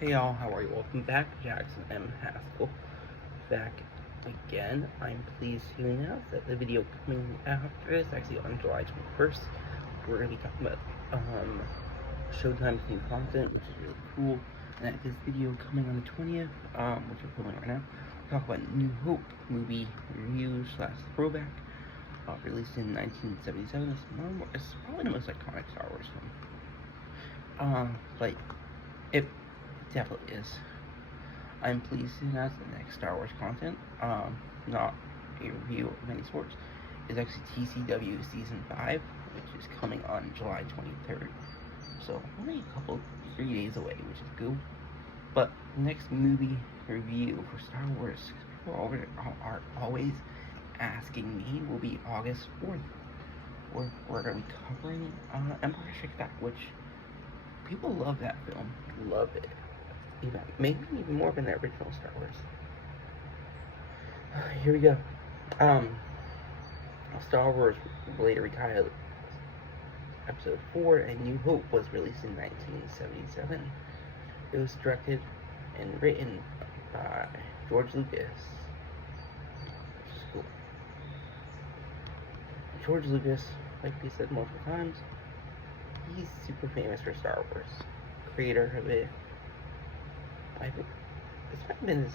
Hey y'all, how are you? Welcome back. Jackson M. Haskell back again. I'm pleased to announce that the video coming after this, actually on July 21st, we're going to be talking about Showtime's new content, which is really cool. And that this video coming on the 20th, which we're filming right now, we'll talk about New Hope movie review / throwback, released in 1977. It's probably the most iconic Star Wars film. Like, it definitely is. I'm pleased to announce the next Star Wars content, not a review of any sorts, is actually TCW Season 5, which is coming on July 23rd. So, only a 3 days away, which is cool. But the next movie review for Star Wars, people are always asking me, will be August 4th. We're going to be covering Empire Strikes Back, which people love that film. Love it. Maybe even more than the original Star Wars. Here we go. Star Wars later retitled Episode 4, and New Hope was released in 1977. It was directed and written by George Lucas, which is cool. George Lucas, like we said multiple times, he's super famous for Star Wars. Creator of it. This might have been his.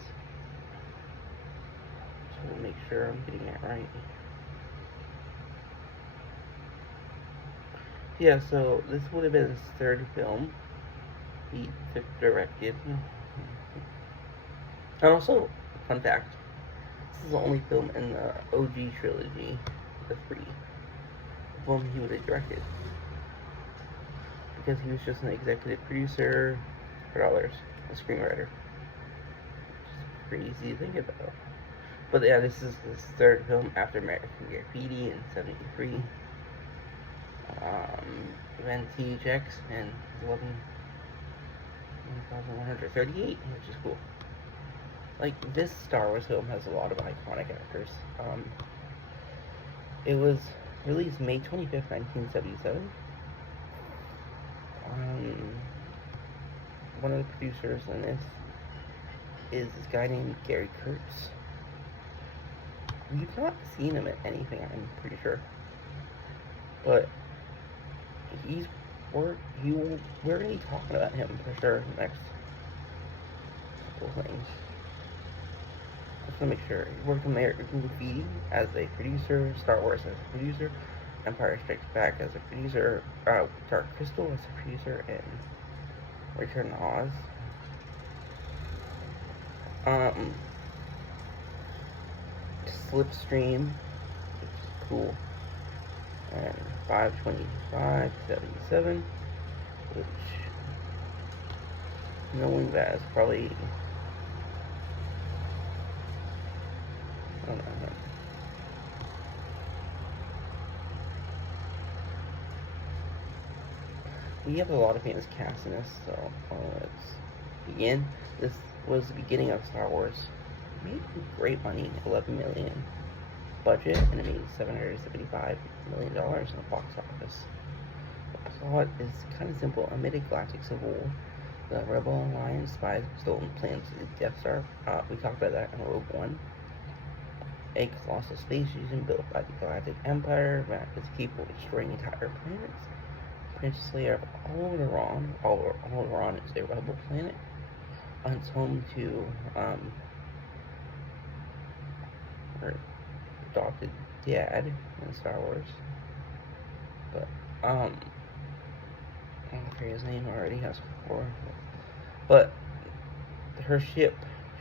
So make sure I'm getting it right. Yeah, so this would have been his third film he directed. And also, fun fact, this is the only film in the OG trilogy, the three, film he would have directed. Because he was just an executive producer, for others, a screenwriter. Which is crazy to think about. But yeah, this is his third film after American Graffiti in '73. Then THX in 11,138, which is cool. Like, this Star Wars film has a lot of iconic actors. It was released May 25th, 1977. One of the producers in this is this guy named Gary Kurtz. We've not seen him in anything, I'm pretty sure. But we're going to be talking about him for sure next couple things. Just to make sure. He worked on American Graffiti as a producer, Star Wars as a producer, Empire Strikes Back as a producer, Dark Crystal as a producer, and Return to Oz. Slipstream, which is cool, and 5/25/77, which, knowing that is probably, I don't know. We have a lot of famous casts in this, so let's begin. This was the beginning of Star Wars. It made great money, $11 million budget, and it made $775 million in the box office. The plot is kind of simple. Amid a galactic civil war, the Rebel Alliance spies have stolen plans to the Death Star. We talked about that in Rogue One. A colossal space station built by the Galactic Empire that is capable of destroying entire planets. Princess Leia of Alderaan. Alderaan is a rebel planet. It's home to her adopted dad in Star Wars. But I forget his name already. Has before. But her ship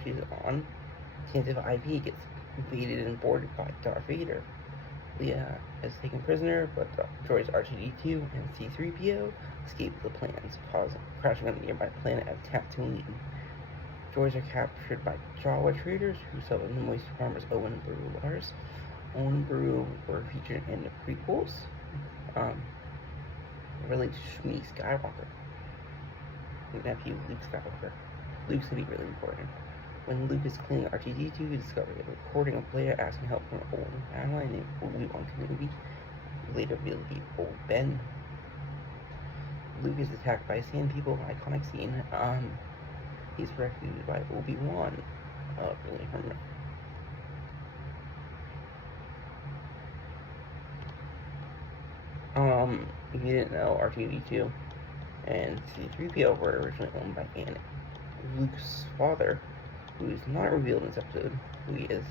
she's on, Tantive IV, gets invaded and boarded by Darth Vader. Leia is taken prisoner, but the droids R2-D2 and C-3PO escape the plans, crashing on the nearby planet of Tatooine. Droids are captured by Jawa traders who sell them to moist farmers Owen and Beru Lars. Owen and Beru were featured in the prequels. Related to Shmi Skywalker, the nephew of Luke Skywalker. Luke's gonna be really important. When Luke is cleaning R2-D2, he discovers a recording of Leia asking help from an old ally named Obi-Wan Kenobi, who later revealed to be Old Ben. Luke is attacked by sand people, iconic scene. He's rescued by Obi-Wan. Really from if you didn't know, R2-D2 and C-3PO were originally owned by Luke's father, who is not revealed in this episode who he is.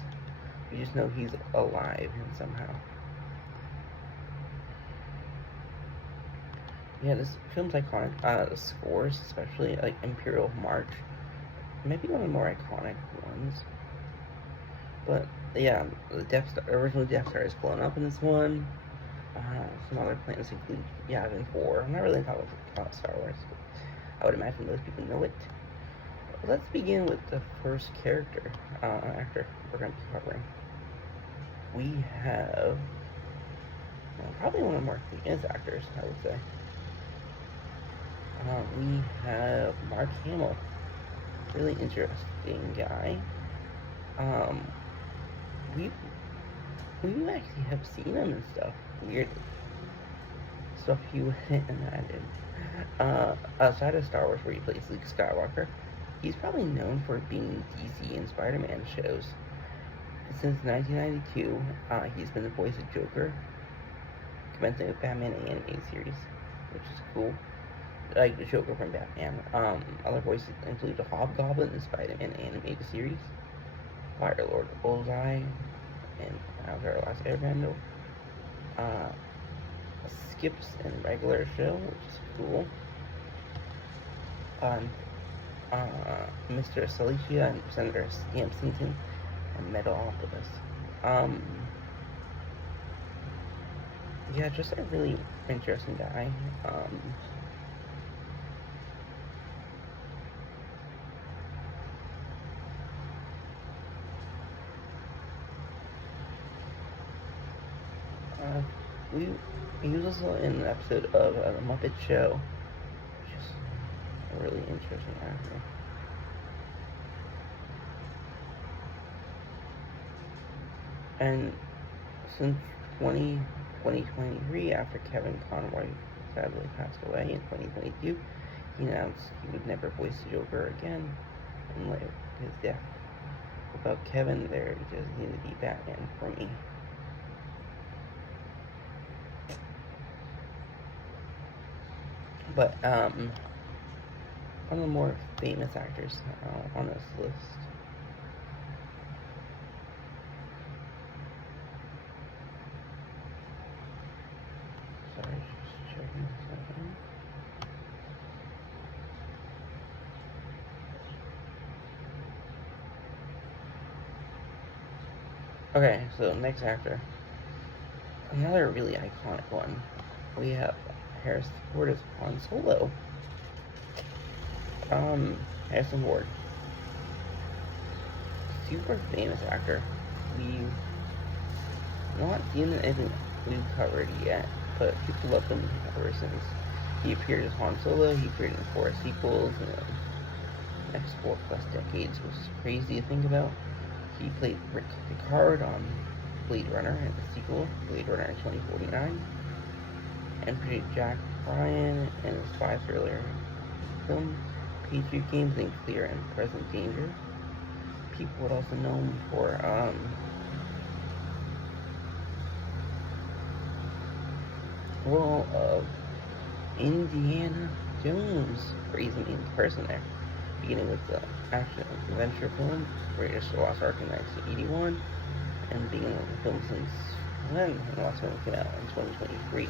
We just know he's alive and somehow. Yeah, this film's iconic. The scores, especially like Imperial March, might be one of the more iconic ones. But yeah, the original Death Star is blown up in this one. Some other planets include Yavin 4. I'm not really talking about Star Wars, but I would imagine most people know it. Let's begin with the first actor we're going to be covering. We have probably one of the more famous actors, I would say. We have Mark Hamill, really interesting guy. We actually have seen him and stuff. Weird stuff you wouldn't imagine. Outside of Star Wars, where he plays Luke Skywalker, he's probably known for being in DC and Spider-Man shows. Since 1992, he's been the voice of Joker, commencing with Batman animated series, which is cool. Like the Joker from Batman. Other voices include the Hobgoblin in the Spider-Man animated series, Firelord Bullseye, and Avatar: Last Airbender. Skips in regular show, which is cool. Mr. Celicia and Senator Stamp-Simpson and Metalopolis. Yeah, just a really interesting guy. He was also in an episode of The Muppet Show, which is a really interesting actor. And since 2023, after Kevin Conroy sadly passed away in 2022, he announced he would never voice the Joker again in light of his death. Without Kevin, there just needed to be Batman for me. But one of the more famous actors on this list. Sorry, just checking something. Okay, so next actor. Another really iconic one. We have Harrison Ford as Han Solo. Harrison Ford. Super famous actor. We've not seen anything we've covered yet, but people love him ever since he appeared as Han Solo. He appeared in 4 sequels in the next 4+ decades, which is crazy to think about. He played Rick Picard on Blade Runner in the sequel, Blade Runner in 2049, and played Jack Ryan in the spy thriller film Patriot Games in Clear and Present Danger. People would also know him for role of Indiana Jones, crazy main person there, beginning with the action adventure film Raiders of the Lost Ark in 1981, and being in the film since when the last one came out in 2023.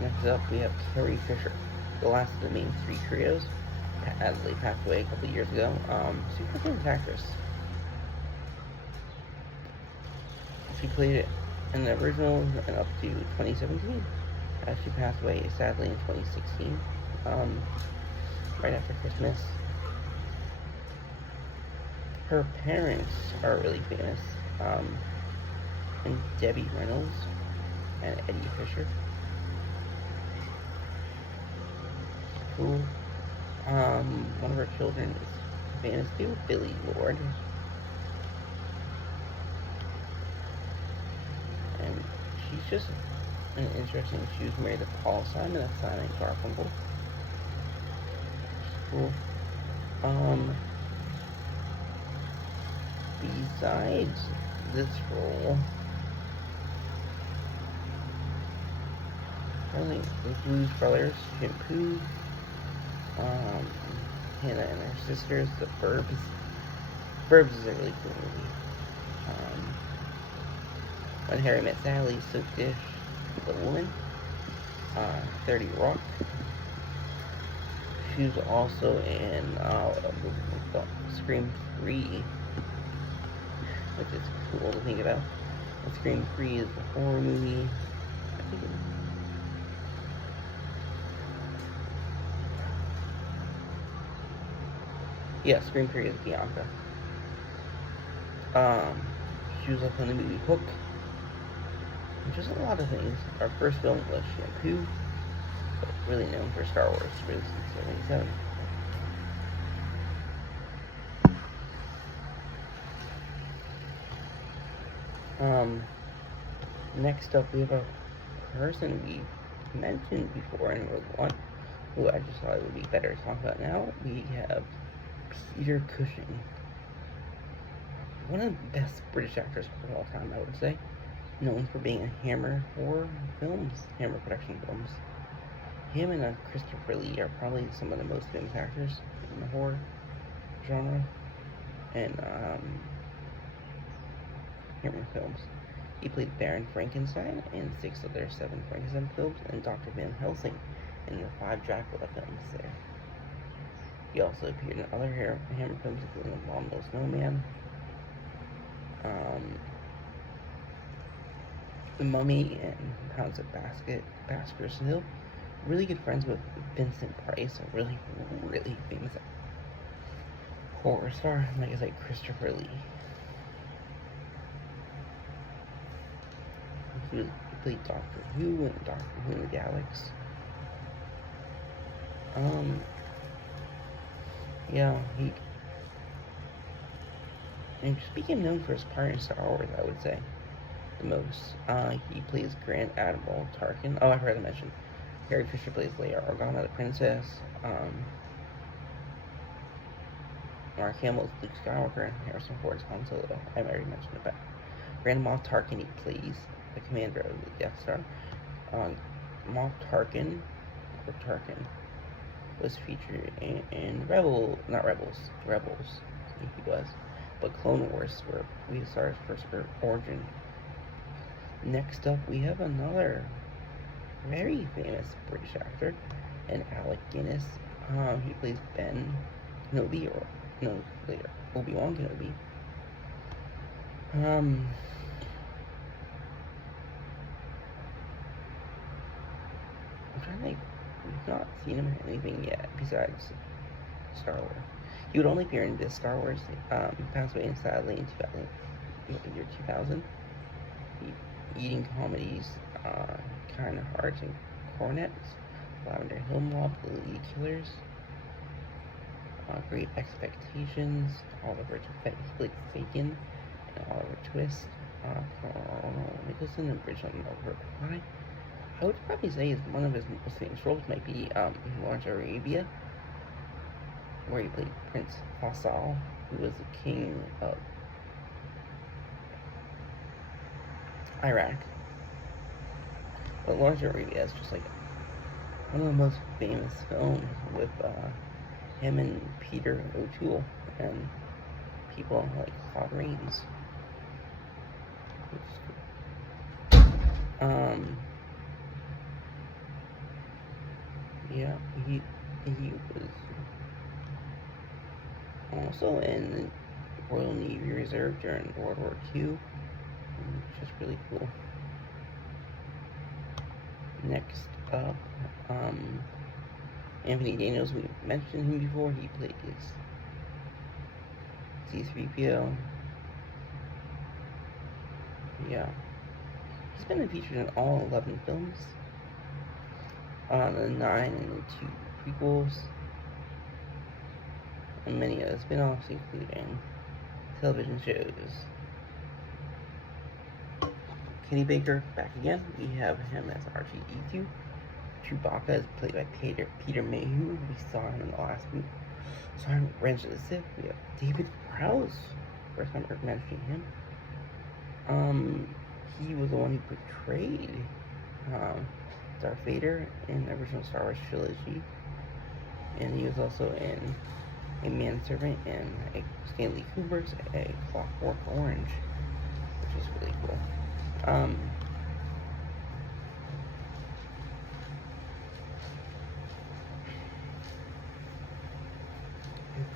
Next up we have Carrie Fisher, the last of the main 3 trios, as they passed away a couple years ago. Super famous actress. She played it in the original and up to 2017. She passed away sadly in 2016, right after Christmas. Her parents are really famous, and Debbie Reynolds and Eddie Fisher. Cool. One of her children is famous too, Billy Lord. he's just an interesting. She was married to Paul Simon, a Simon Garfunkel. Cool. Besides this role, I think the Blues Brothers, Shampoo, Hannah and her sisters, The Burbs. Burbs is a really cool movie. When Harry Met Sally, Soap Dish, The Woman, 30 Rock. She was also in Scream 3, which is cool to think about. And Scream 3 is a horror movie. I think Scream 3 is Bianca. She was also in the movie Hook. And just a lot of things. Our first film was Shampoo, but really known for Star Wars, released in 1977. Next up, we have a person we mentioned before in Rogue One, who I just thought it would be better to talk about now. We have Peter Cushing, one of the best British actors of all time, I would say, known for being in Hammer horror films, Hammer production films. Him and Christopher Lee are probably some of the most famous actors in the horror genre, and Hammer films. He played Baron Frankenstein in 6 of their 7 Frankenstein films, and Dr. Van Helsing in the 5 Dracula films there. He also appeared in other Hammer films, including The Bomb No Snowman, The Mummy, and Hounds of Basker's Hill. Really good friends with Vincent Price, a really, really famous horror star, like I said, Christopher Lee. He played Doctor Who and Doctor Who in the Galaxy. And just became known for his part in Star Wars, I would say, the most. He plays Grand Admiral Tarkin. Oh, I forgot to mention, Carrie Fisher plays Leia Organa, the princess. Mark Hamill is Luke Skywalker, and Harrison Ford is Han Solo. I already mentioned it, but Grand Moff Tarkin, he plays the commander of the Death Star. Moff Tarkin, or Tarkin, was featured in Rebels, I think he was, but Clone Wars, where we saw his first origin. Next up, we have another very famous British actor, and Alec Guinness. He plays Ben Kenobi, or no, later, Obi-Wan Kenobi. I'm trying to think, we've not seen him in anything yet besides Star Wars. He would only appear in this Star Wars. He passed away sadly in the year 2000. Eating comedies, Kind of Hearts and Cornets, Lavender Hill Mob, The Lady Killers, Great Expectations, Oliver Bacon, and Oliver Twist, Carl Nicholson, and Bridge on the River Kwai. I would probably say one of his most famous roles might be Lawrence Arabia, where he played Prince Faisal, who was the king of Iraq. But Lawrence Arabia is just like one of the most famous films with him and Peter O'Toole and people like Claude Rains. Yeah, he was also in the Royal Navy Reserve during World War II, which is really cool. Next up, Anthony Daniels. We mentioned him before. He plays C-3PO. Yeah, he's been featured in all 11 films, the 9 and the 2 prequels, and many other spin-offs, including television shows. Kenny Baker back again. We have him as R2-D2. Chewbacca is played by Peter Mayhew. We saw him in the last movie. Saw him in Revenge of the Sith. We have David Prowse. First time we're mentioning him. He was the one who portrayed Darth Vader in the original Star Wars trilogy, and he was also in A Manservant and Stanley Kubrick's A Clockwork Orange, which is really cool. I'm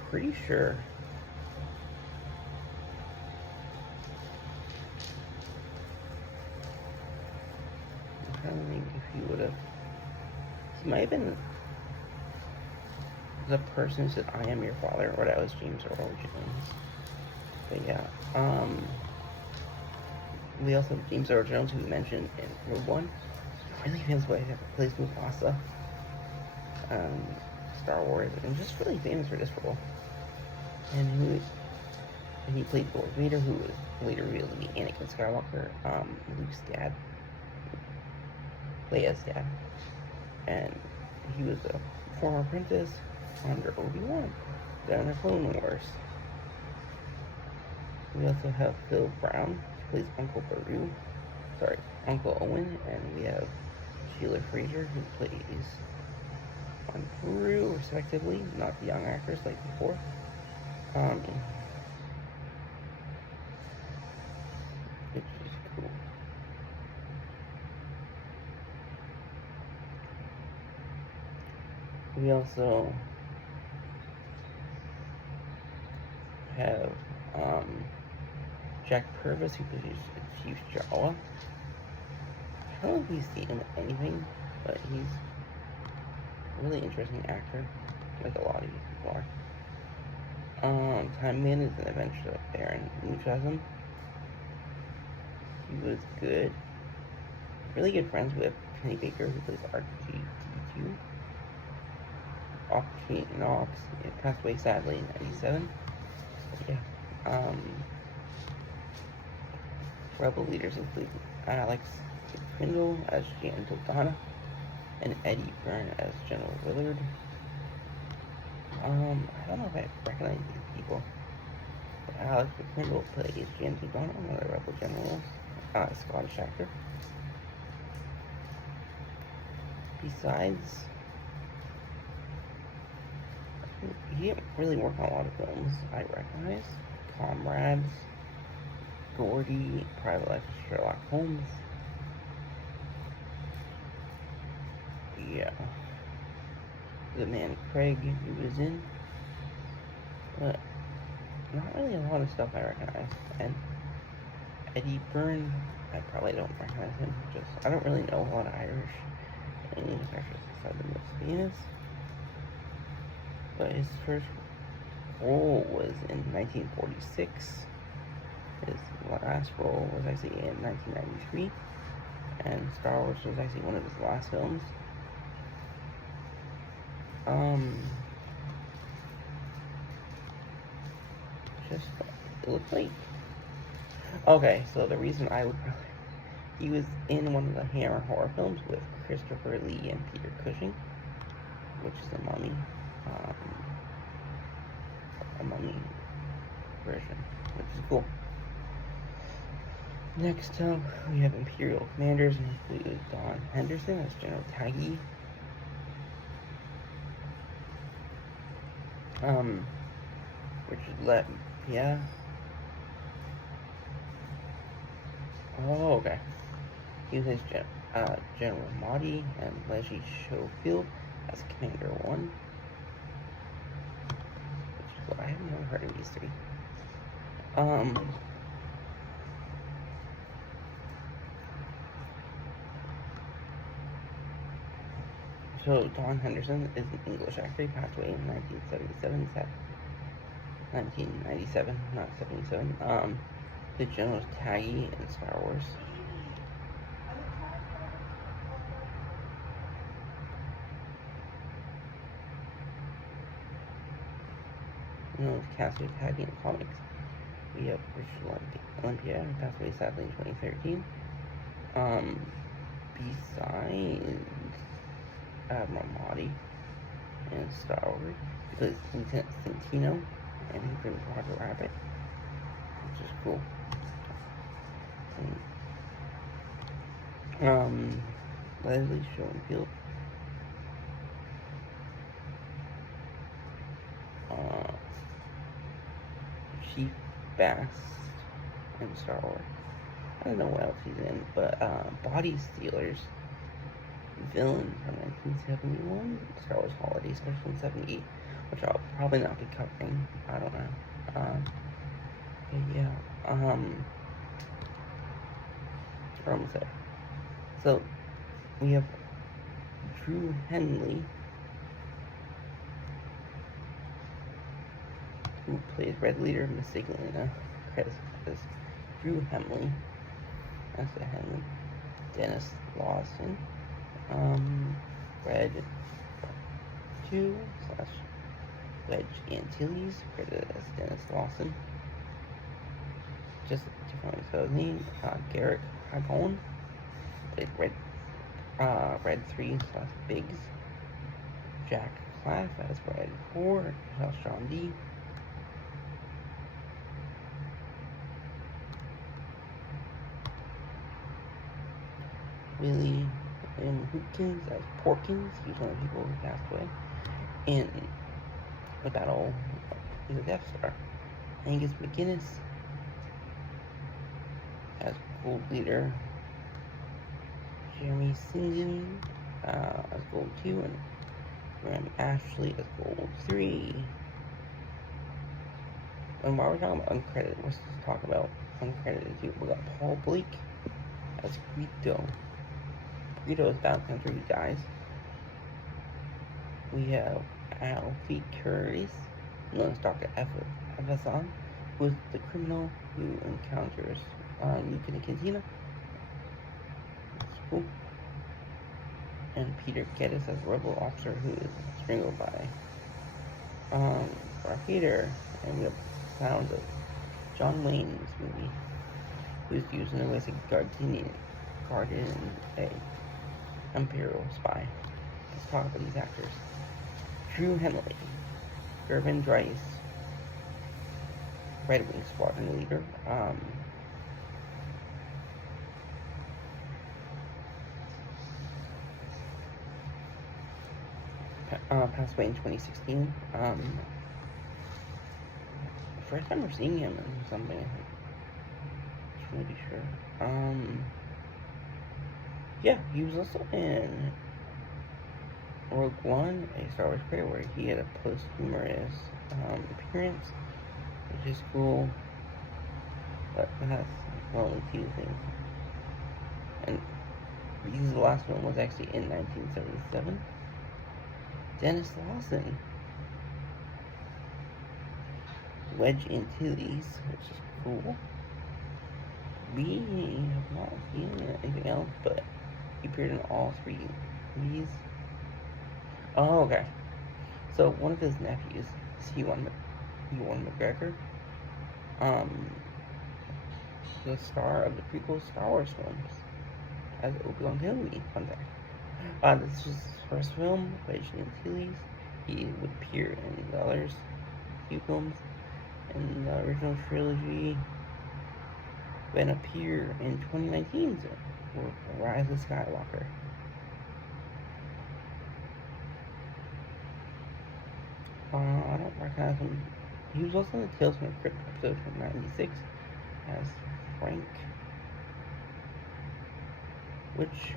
pretty sure I don't think if he would have. He might have been the person who said, "I am your father," or that was James Earl Jones. But yeah, we also have James Earl Jones, who we mentioned in Rogue One. Really famous by who plays Mufasa, Star Wars, and just really famous for this role. And he played Darth Vader, who was later revealed to be Anakin Skywalker, Luke's dad. Leia's dad, and he was a former apprentice under Obi-Wan during the Clone Wars. We also have Phil Brown, who plays Uncle Owen, and we have Sheila Fraser, who plays on Peru, respectively, not the young actors like before. Which is cool. We also have Jack Purvis, who plays Chief Jawa. I don't know if we've seen him in anything, but he's a really interesting actor, like a lot of these people are. Time Man is an adventure of Baron Munchausen. He was good. Really good friends with Kenny Baker, who plays R2-D2. Knox, it passed away sadly in '97. Yeah. Rebel leaders include Alex Kindle as Jan Todana and Eddie Byrne as General Willard. I don't know if I recognize these people. But Alex Kindle plays Jan Todana, one of the Rebel generals, Scottish actor. Besides, he didn't really work on a lot of films I recognize. Comrades, Gordy, Private Life of Sherlock Holmes. Yeah. The Man Craig he was in. But not really a lot of stuff I recognize. And Eddie Byrne, I probably don't recognize him. I don't really know a lot of Irish and English actors besides the most famous. But his first role was in 1946. His last role was actually in 1993. And Star Wars was actually one of his last films. It looked like... Okay, so the reason I would probably... He was in one of the Hammer horror films with Christopher Lee and Peter Cushing, which is a Mummy. A Mummy version, which is cool. Next up, we have Imperial Commanders, including Don Henderson as General Taggy. Richard yeah. Oh, okay. He was General Mahdi and Leslie Schofield as Commander 1. Which is, I have never heard of these three. So Don Henderson is an English actor. He passed away in 1977. 1997, not 77. The General Taggy in Star Wars. You know, Cassidy Taggy in comics. We have Richard Olympia, who passed away sadly in 2013. Besides Admiral Mahdi and Star Wars, because Lieutenant Santino and he brings Roger Rabbit, which is cool. And, Leslie Schoenfield, Chief Bast in Star Wars. I don't know what else he's in, but Body Stealers, villain from 1971, Star Wars Holiday Special in 78, which I'll probably not be covering. I don't know. But yeah. We're almost there. So we have Drew Henley, who plays Red Leader mistakenly enough, because it's Drew Henley. That's the Henley. Dennis Lawson. Red 2 / Wedge Antilles, credited as Dennis Lawson. Just different spell his name. Garrett Hagone played Red 3 / Biggs. Jack Claff as Red 4, Sean D. Willie M. Hootkins as Porkins. He was one of the people who passed away in the Battle of the Death Star. Angus McGinnis as Gold Leader. Jeremy Singen as Gold 2, and Graham Ashley as Gold 3. And while we're talking about uncredited, let's just talk about uncredited too. We got Paul Blake as Greedo. Greedo is bound country, you guys. We have Alfie Curtis, known as Dr. Evasan, who is the criminal who encounters Luke in the cantina. That's cool. And Peter Geddes as a rebel officer who is strangled by Darth Vader. And we have sounds of John Wayne in this movie, who's used in the way as a guardian, a Imperial spy. Let's talk about these actors. Drew Henley, Gervin Dries, Red Wing Squadron leader. Passed away in 2016. First time we're seeing him in something, I think. Just really be sure. Yeah, he was also in Rogue One, a Star Wars career, where he had a posthumous appearance, which is cool. But that's only two things. And because the last one was actually in 1977. Dennis Lawson, Wedge Antilles, which is cool. We have not seen anything else, but he appeared in all three movies. Oh, okay. So one of his nephews is Ewan McGregor, the star of the prequel Star Wars films, as Obi-Wan Kenobi. Fun fact. This is his first film, Wedge Antilles. He would appear in the others, few films in the original trilogy, then appear in 2019's Rise of Skywalker. I don't recognize him. He was also in the Tales from the Crypt episode from '96 as Frank, which,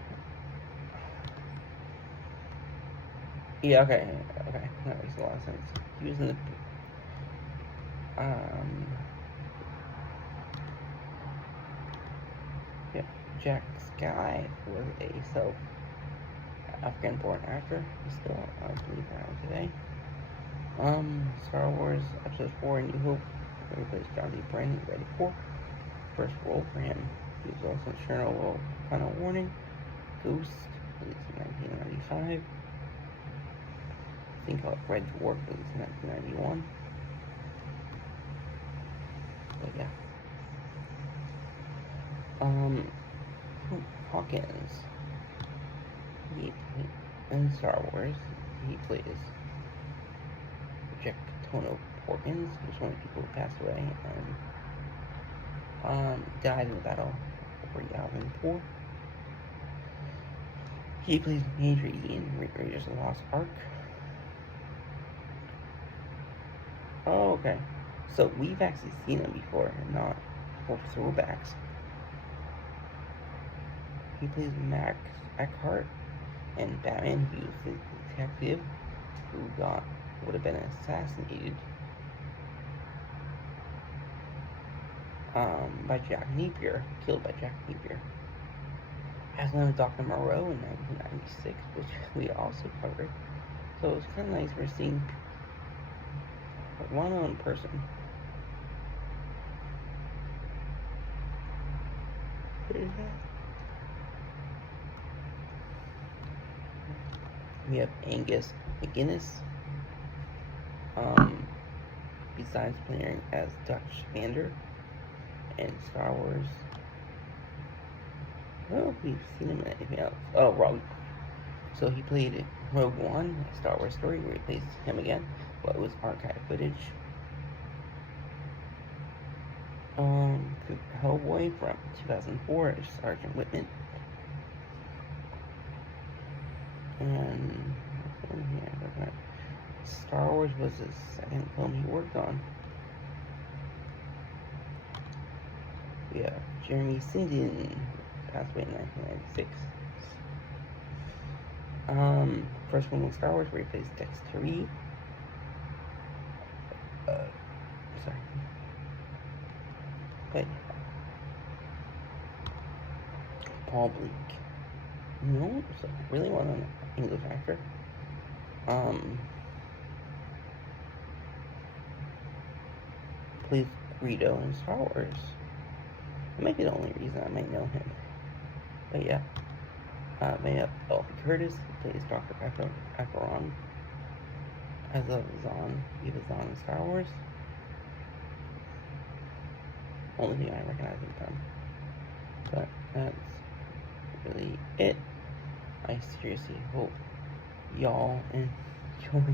yeah, okay, that makes a lot of sense. He was in the, yeah, Jack Skye was a Afghan-born actor. He's still, I believe, around today. Star Wars Episode 4, A New Hope, where he plays John D. Brennan, Ready 4. First role for him. He was also in Chernobyl, Final Warning, Ghost, released in 1995. I think called Red Dwarf, released in 1991. But yeah. Hawkins. In Star Wars, he plays Jack Tono Porkins, who's one of the people who passed away and died in the battle for Yavin 4. He plays Major E in Raiders of the Lost Ark. Oh, okay. So we've actually seen him before, not for throwbacks. He plays Max Eckhart in Batman. He was the detective who would have been assassinated by Jack Napier, killed by Jack Napier. As known as Dr. Moreau in 1996, which we also covered. So it was kind of nice we're seeing a well-known person. We have Angus McGinnis, besides playing as Dutch Vander in Star Wars. I don't know if we've seen him in anything else. Oh, Rogue. So he played Rogue One, a Star Wars story, where he plays him again, but it was archive footage. Hellboy from 2004 is Sergeant Whitman. And Star Wars was his second film he worked on. We have Jeremy Sinden, passed away in 1996. First one was Star Wars, where he plays Dexter Reed. Sorry. But Paul Bleak. No, so really well-known English actor. Plays Greedo in Star Wars. That might be the only reason I might know him. But yeah. We have Elfie Curtis, who plays Dr. Acheron as a Zahn. He was Zahn in Star Wars. Only thing I recognize him from. But that's really it. I seriously hope y'all enjoy.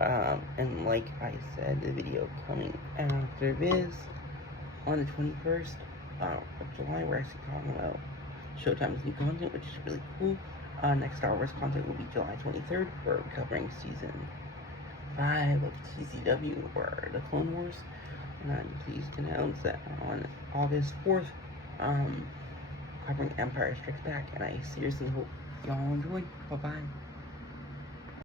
And like I said, the video coming after this on the 21st of July, we're actually talking about Showtime's new content, which is really cool. Next Star Wars content will be July 23rd. We're covering season 5 of TCW, or the Clone Wars. And I'm pleased to announce that on August 4th, covering Empire Strikes Back. And I seriously hope y'all enjoy. Bye bye.